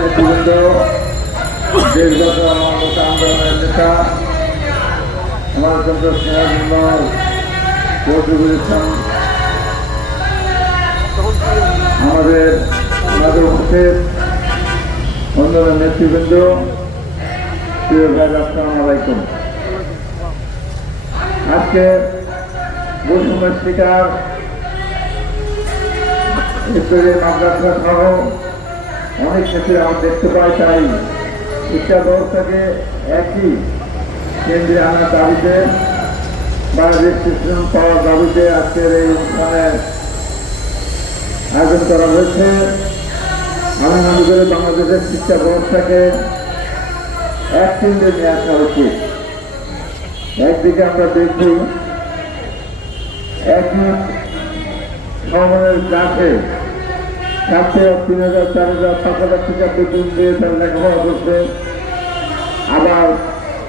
নেতৃবৃন্দ, দেশগত আন্দোলনের নেতা আমার অত্যন্ত স্নেহপূর্ণ রফিকুল ইসলাম, আমাদের উপস্থিত অন্যান্য নেতৃবৃন্দ, প্রিয় ভাই, আসসালামু আলাইকুম। আজকে বৈষম্যের শিকার মাদ্রাসা সহ অনেক ক্ষেত্রে আমরা দেখতে পাই। তাই শিক্ষা ব্যবস্থাকে একই কেন্দ্রে আনার দাবিতে বা রেজিস্ট্রেশন পাওয়ার দাবিতে আজকের এই অনুষ্ঠানের আয়োজন করা হয়েছে। আমি মনে করি বাংলাদেশের শিক্ষা ব্যবস্থাকে এক কেন্দ্রে নিয়ে আসা উচিত। একদিকে আমরা দেখি একই সময়ের ক্লাসে ছাত্র 3,000, 4,000, 5,000 টাকা বেতন দিয়ে তার লেখাপড়া করছে। আবার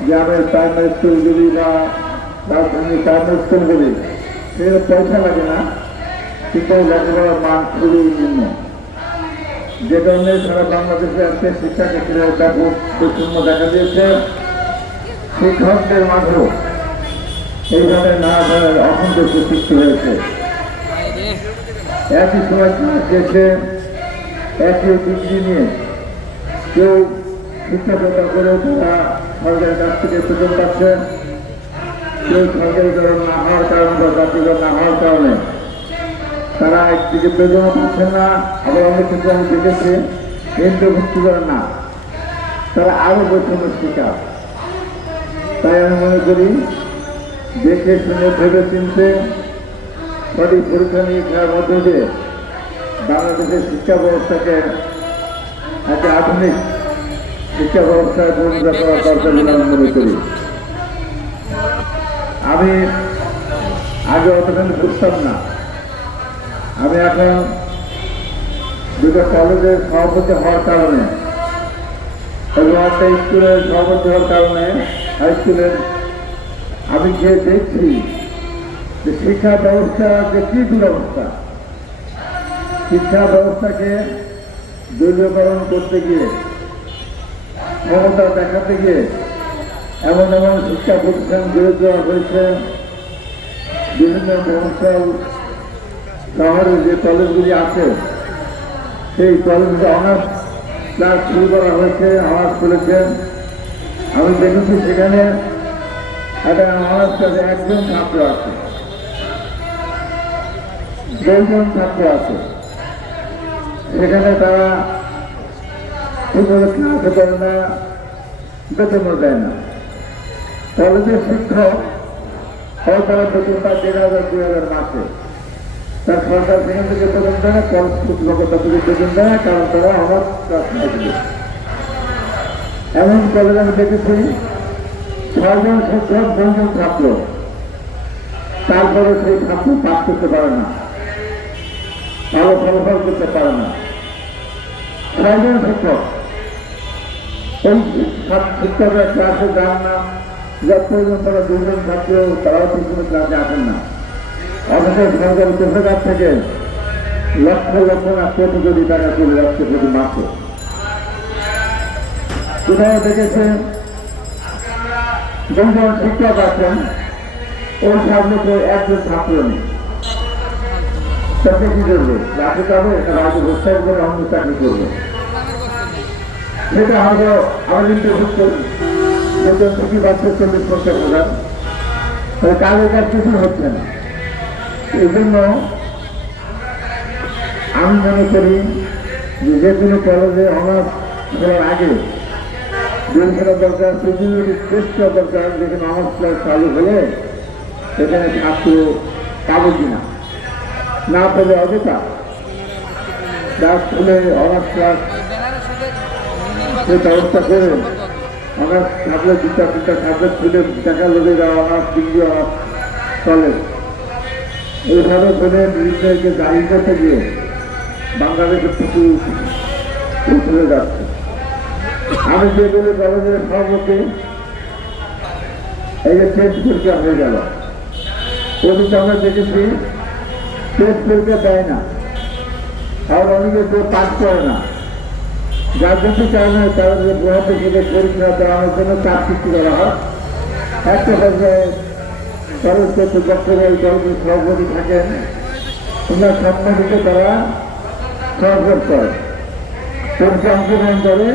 গ্রামের প্রাইমারি স্কুলগুলি বা রাজধানী প্রাইমারি স্কুলগুলি সেগুলো পয়সা লাগে না, কিন্তু লেখাপড়ার মান খুবই নিম্ন, যে কারণে সারা বাংলাদেশে আজকে শিক্ষা ক্ষেত্রে ব্যাপক বৈষম্য দেখা দিয়েছে। শিক্ষকদের মাঝেও এই ধরনের নানা ধরনের অসন্তোষ সৃষ্টি হয়েছে। একই সময় দেশে একই ডিগ্রি নিয়ে কেউ শিক্ষকতা করেও তারা সরকারের কাছ থেকে বেতন পাচ্ছে, কেউ সরকারিকরণ না হওয়ার কারণে বা জাতীয়করণ না হওয়ার কারণে তারা একদিকে বেতনও পাচ্ছেন না। আবার অনেক ক্ষেত্রে আমি দেখেছি ইন্টারভিউ না, তারা আরো বৈষম্যের শিকার। তাই আমি মনে করি দেখে শুনে ভেবে চিনতে সঠিক পরীক্ষা নিরীক্ষার মধ্যে দিয়ে বাংলাদেশের শিক্ষা ব্যবস্থাকে একটা আধুনিক শিক্ষা ব্যবস্থায় পরিণত করার দরকার বলে আমি মনে করি। আমি আগে অতখানি বুঝতাম না। আমি এখন দুটো কলেজের সভাপতি হওয়ার কারণে এবং একটা স্কুলের সভাপতি হওয়ার কারণে হাই স্কুলের আমি যে দেখছি যে শিক্ষা ব্যবস্থা যে কি দুরবস্থা, শিক্ষা ব্যবস্থাকে দলীয়করণ করতে গিয়ে, ক্ষমতা দেখাতে গিয়ে এমন এমন শিক্ষা প্রতিষ্ঠান গড়ে দেওয়া হয়েছে। বিভিন্ন মফস্বল শহরে যে কলেজগুলি আছে সেই কলেজে অনার্স ক্লাস শুরু করা হয়েছে, অনার্স করেছেন। আমি দেখেছি সেখানে একটা অনার্স ক্লাসে একজন ছাত্র আছে, 2জন ছাত্র আছে। সেখানে তারা ঠিকভাবে ক্লাসে করে না, বেতনও দেয় না। কলেজের শিক্ষক হয় তারা বেতন পায় 1,500, 2,000 মাসে। তার সরকার সেখান থেকে বেতন দেয় না, কলেজ শিক্ষকতা থেকে বেতন দেয় না, কারণ তারা আমার ক্লাস নেই। এমন কলেজ আমি দেখেছি 6জন শিক্ষক, 2জন ছাত্র, তারপরে সেই ছাত্র পাস করতে পারে না, ভালো ফলাফল করতে পারে না। 6জন শিক্ষক, ওই শিক্ষকরা ক্লাসে যান না, যা প্রয়োজন তারা 2জন ছাত্র তারাও ঠিক কোনো ক্লাসে আসেন না। অথচ সরকারি কোষাগার থেকে লক্ষ লক্ষ না কোটি কোটি টাকা চলে যাচ্ছে প্রতি মাসে। কোথাও দেখেছে 2জন শিক্ষক আছেন, ওই সামনে তো 1জন ছাত্র নেই। তাকে কি করবে? রাখে যাবে, রাজ্য ব্যবসায় করে অন্য চাকরি করবে। সেটা হয়তো আমার ইন্টারভিউ বেতন থেকে পাচ্ছে 40-50,000, কাজের কাজ কিছু হচ্ছে না। এই জন্য আমি মনে করি যে কোনো কলেজে অনার্স করার আগে বিল করা দরকার, ফিজিবিলিটি টেস্ট করা দরকার। যেখানে অনার্স ক্লাস চালু হলে সেখানে ছাত্র পাবে কিনা, না পেলে অযথা ক্লাস খুলে অনার্স ক্লাস সে ব্যবস্থা করে অনার্স থাকলে 2-3টা সাবজেক্ট খুলে টাকা লোকে দেওয়া, অনার্স ডিগ্রি, অনার্স কলেজ এইভাবে করে বিষয়কে দাঁড়িয়ে করতে গিয়ে বাংলাদেশের প্রচুর উঠে যাচ্ছে। আমি যেগুলো কলেজের সভাপতি, এই যে টেস্ট পরীক্ষা হয়ে গেল, ওদিকে আমরা দেখেছি টেস্ট পরীক্ষা দেয় না, আর অনেকে কেউ পাস করে না, যার জন্য কারণে তাদের গ্রহ থেকে পরীক্ষা দেওয়ানোর জন্য চাপ সৃষ্টি করা হয়। একটা পর্যায়ে খরচ কর্তৃপক্ষ এই কলেজের সভাপতি থাকেন, ওনার সম্মানিত তারা সহযোগ করে, পরীক্ষা অংশগ্রহণ করে,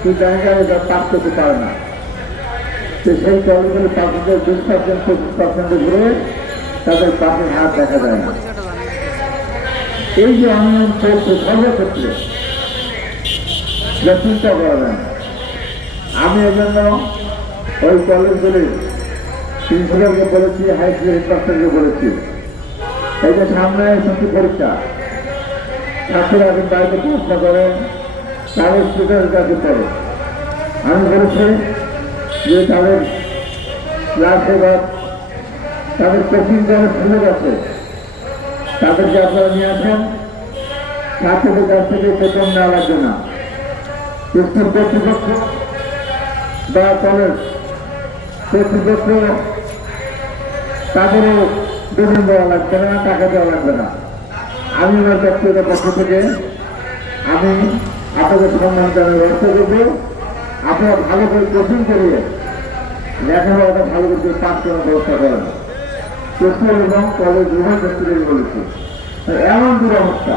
সেই জায়গায় পাস করতে পারে না। তো সেই কলেজের পাশের 20% 25% ঘুরে তাদের পাশের হাত দেখা যায় না। এই যে অনিয়ম চলছে সর্বক্ষেত্রে, চিন্তা করা আমি এজন্য ওই কলেজগুলির প্রিন্সিপালকে বলেছি, হাই স্কুল হেডমাস্টারকে বলেছি, এই যে সামনে সত্যি পরীক্ষা, ছাত্ররা এখন বাড়িতে পড়াশোনা করেন, তাদের স্টুডেন্টের কাছে পড়ে। আমি বলেছি যে তাদের ক্লাসে বা তাদের কোচিং যারা সুযোগ আছে তাদেরকে আপনারা নিয়ে আসেন, ছাত্রদের কাছ থেকে বেতন নেওয়া লাগবে না। স্কুল কর্তৃপক্ষ বা কলেজ কর্তৃপক্ষ তাদেরও বেতন দেওয়া লাগবে না, টাকা দেওয়া লাগবে না। আমি আমার ব্যক্তিগত পক্ষ থেকে আমি আপনাদের সম্মান জানার ব্যবস্থা করবো। আপনারা ভালো করে কোচিং করিয়ে লেখাপড়াটা ভালো করে পাঠ করার ব্যবস্থা করেন। স্কুল এবং কলেজ উভয় ক্ষেত্রে বলেছি, এমন দুরবস্থা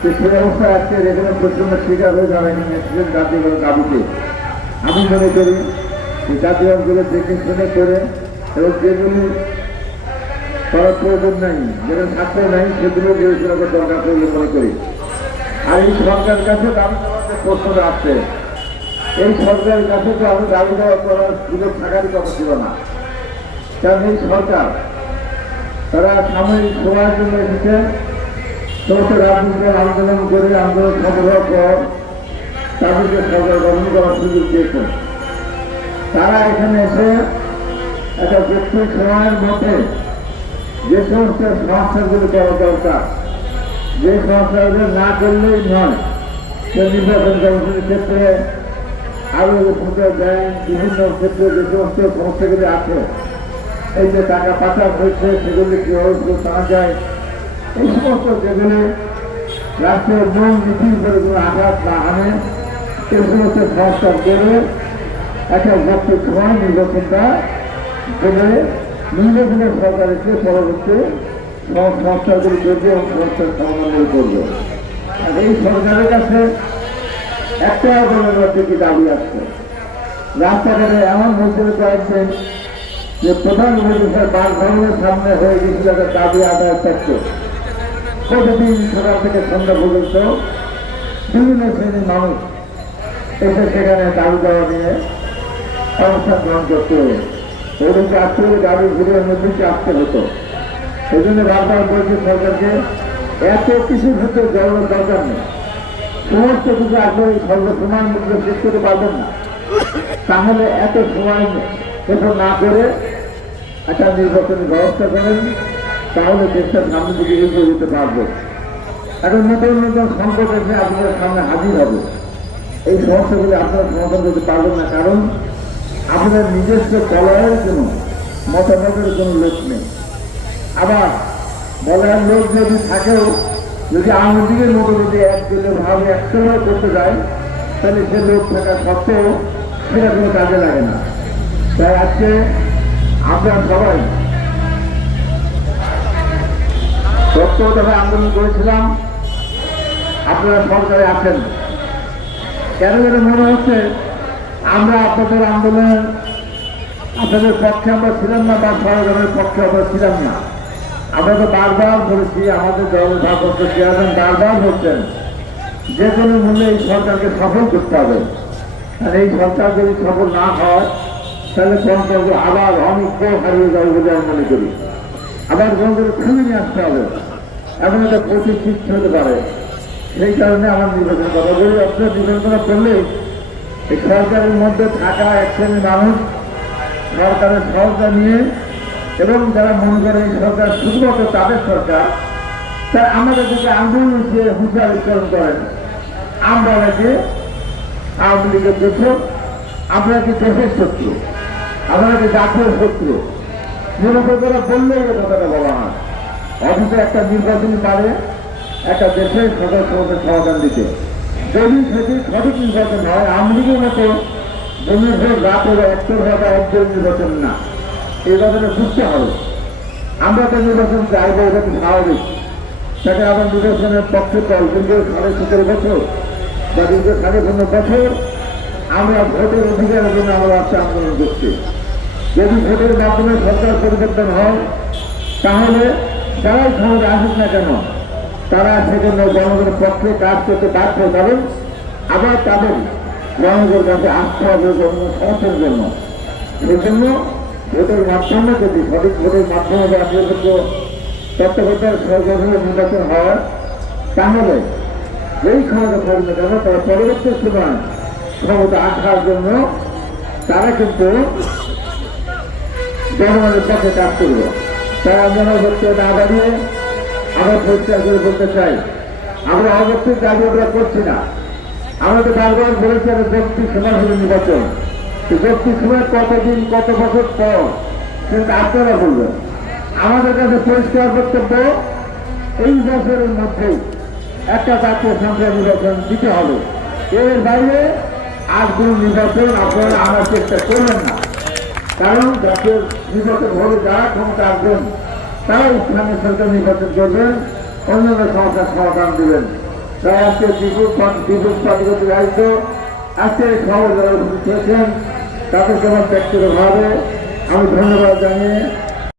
যে সেই অবস্থা আজকে যেখানে প্রচন্ড শিকার হয়ে যাবে জাতীয় দাবিতে। আমি মনে করি যে জাতীয়গুলো দেখে শুনে করে এবং যেগুলি করার প্রয়োজন নাই, যেগুলো থাকতে নাই সেগুলো বিবেচনা দরকার বলে মনে করি। আর এই সরকারের কাছে দাবি দেওয়ার যে প্রশ্নটা আসছে, এই সরকারের কাছে তো আমি দাবি দেওয়া করার সুযোগ থাকারই কথা ছিল না। কারণ এই সরকার তারা সাময়িক সময়ের জন্য এসেছে, সমস্ত রাজনৈতিক আন্দোলন করে আন্দোলন সফল হওয়ার পর তাদেরকে সরকার গঠন করার সুযোগ দিয়েছেন। তারা এখানে এসে একটা ব্যক্তির সময়ের মধ্যে যে সমস্ত সংস্থাগুলি করা দরকার, যে সংস্থাগুলো না করলেই নয়, সে নির্বাচন কমিশনের ক্ষেত্রে আরো ব্যাংক বিভিন্ন ক্ষেত্রে যে সমস্ত সংস্থাগুলি আছে, এই যে টাকা পাচার হয়েছে সেগুলি কীভাবে জানা যায়, এই সমস্ত যেগুলি রাষ্ট্রের মূল নীতির উপরে কোনো আঘাত না আনে এই সমস্ত সংস্কার করে একটা ভোটের সময় নির্বাচনটা করে নির্বাচনের সরকারকে পরবর্তী সংস্কারগুলি করবে এবং সংস্কার সমন্বয় করবে। আর এই সরকারের কাছে একটা কি দাবি আসছে, রাস্তাঘাটে এমন মজুরি করেছেন যে প্রধান উপদেষ্টার বাসভবনের সামনে হয়ে গেছিল একটা দাবি আদায় করছে। প্রতিদিন সকাল থেকে সন্ধ্যা পর্যন্ত বিভিন্ন শ্রেণীর মানুষ এসে সেখানে দাবি দেওয়া নিয়ে অবস্থান গ্রহণ করতে হবে। ওদেরকে আসতে হলে গাড়ি ঘুরে মধ্যে আসতে হতো। এই জন্য বারবার বলছে সরকারকে এত কিছু ক্ষেত্রে জড়ানোর দরকার নেই, সমস্ত কিছু আসলে সর্বসমান মূল্য শেষ করতে পারবেন না। তাহলে এত সময় এসব না করে একটা নির্বাচনের ব্যবস্থা করেন, তাহলে দেশটার সামনে দিকে এগিয়ে যেতে পারবে। এখন নতুন নতুন সংকট এসে আপনাদের সামনে হাজির হবে, এই সমস্যাগুলি আপনারা সমাধান করতে পারবেন না, কারণ আপনাদের নিজস্ব বলয়ের কোনো মতামতের কোনো লোক নেই। আবার বলয়ের লোক যদি থাকেও, যদি আওয়ামী লীগের মতো যদি ভাবে একসঙ্গে করতে যায়, তাহলে সে লোক থাকা সত্ত্বেও সেটা কোনো কাজে লাগে না। তাই আজকে আমরা সবাই তৎপরভাবে আন্দোলন করেছিলাম, আপনারা সরকারে আছেন। কেন যেন মনে হচ্ছে আমরা আপনাদের আন্দোলনের আপনাদের পক্ষে আমরা ছিলাম না, বা সরকারের পক্ষে আমরা ছিলাম না। আমরা তো বারবার বলেছি, আমাদের দলের ভারপ্রাপ্ত চেয়ারম্যান বারবার বলছেন যে কোনো মূল্যে এই সরকারকে সফল করতে হবে। আর এই সরকার যদি সফল না হয় তাহলে গণতন্ত্র আবার অনেক হারিয়ে যাবে বলে আমি মনে করি। আবার গণতন্ত্র খুলে নিয়ে আসতে হবে, এমন একটা প্রতিষ্ঠিত হতে পারে। সেই কারণে আমার নির্বাচন কথা বলি, আপনার নির্বাচন করলে এই সরকারের মধ্যে থাকা এক শ্রেণীর মানুষ সরকারের সহায়তা নিয়ে, এবং যারা মনে করে এই সরকার শুধুমাত্র তাদের সরকার, তাই আমাদের দিকে আন্দোলন যে হুঁশিয়ারি উচ্চারণ করেন, আমরা নাকি আওয়ামী লীগের দোষক, আমরা কি দেশের শত্রু, আমরা কি জাতীয় শত্রু, নিরপেক্ষতা বললেই এই কথাটা বলা হয়। অথচ একটা নির্বাচন পারে একটা দেশের সকল সমস্যার সমাধান দিতে। যদি সেটি সঠিক নির্বাচন হয়, আওয়ামী লীগের মতো জমির ভোট রাত হলে একশো ভাষা একজন নির্বাচন না, এই ব্যাপারে বুঝতে হবে। আমরা তো নির্বাচন চাইবো, এটা তো স্বাভাবিক। তাকে আবার নির্বাচনের পক্ষে দল দীর্ঘ 17.5 বছর বা দীর্ঘ 15.5 বছর আমরা ভোটের অধিকারের জন্য আমরা রাষ্ট্রে আন্দোলন করছি। যদি ভোটের মাধ্যমে সরকার পরিবর্তন হয়, তাহলে যারাই ক্ষমতা আসুক না কেন, তারা সেজন্য জনগণের পক্ষে কাজ করতে বাধ্য, কারণ আবার তাদের জনগণের কাছে আসতে হবে সমর্থনের জন্য। সেই জন্য ভোটের মাধ্যমে, যদি সঠিক ভোটের মাধ্যমে জাতীয় তত্ত্বাবধায়ক সরকারের নির্বাচন হয়, তাহলে যেই ক্ষমতা থাকবে কেন, তারা পরবর্তী সময় ক্ষমতা আসার জন্য তারা কিন্তু জনগণের পক্ষে কাজ করবে। তাই আমরা হচ্ছে না দাঁড়িয়ে আমরা পরিষ্কার করে বলতে চাই, আমরা অবশ্যই দাবি আমরা করছি না। আমাদের বারবার বলেছি আমরা ব্যক্তি সময় হল নির্বাচন, ব্যক্তি সময় কতদিন কত বছর পর সেটা আপনারা বলবেন। আমাদের কাছে পরিষ্কার বক্তব্য, এই বছরের মধ্যেই একটা জাতীয় সংসদ নির্বাচন দিতে হবে। এর বাইরে আর কোন নির্বাচন আপনারা আনার চেষ্টা করবেন না, কারণ জাতীয় নির্বাচন হলে যারা ক্ষমতা আসবেন তারা স্থানীয় সরকার নির্বাচন করবেন, অন্যান্য সমস্যার সমাধান দেবেন। তাই আজকে বিপুল পার্টিগত দায়িত্ব, আজকে খবর যারা উপস্থিত হয়েছেন তাদেরকে আমার ব্যক্তিগতভাবে আমি ধন্যবাদ জানিয়ে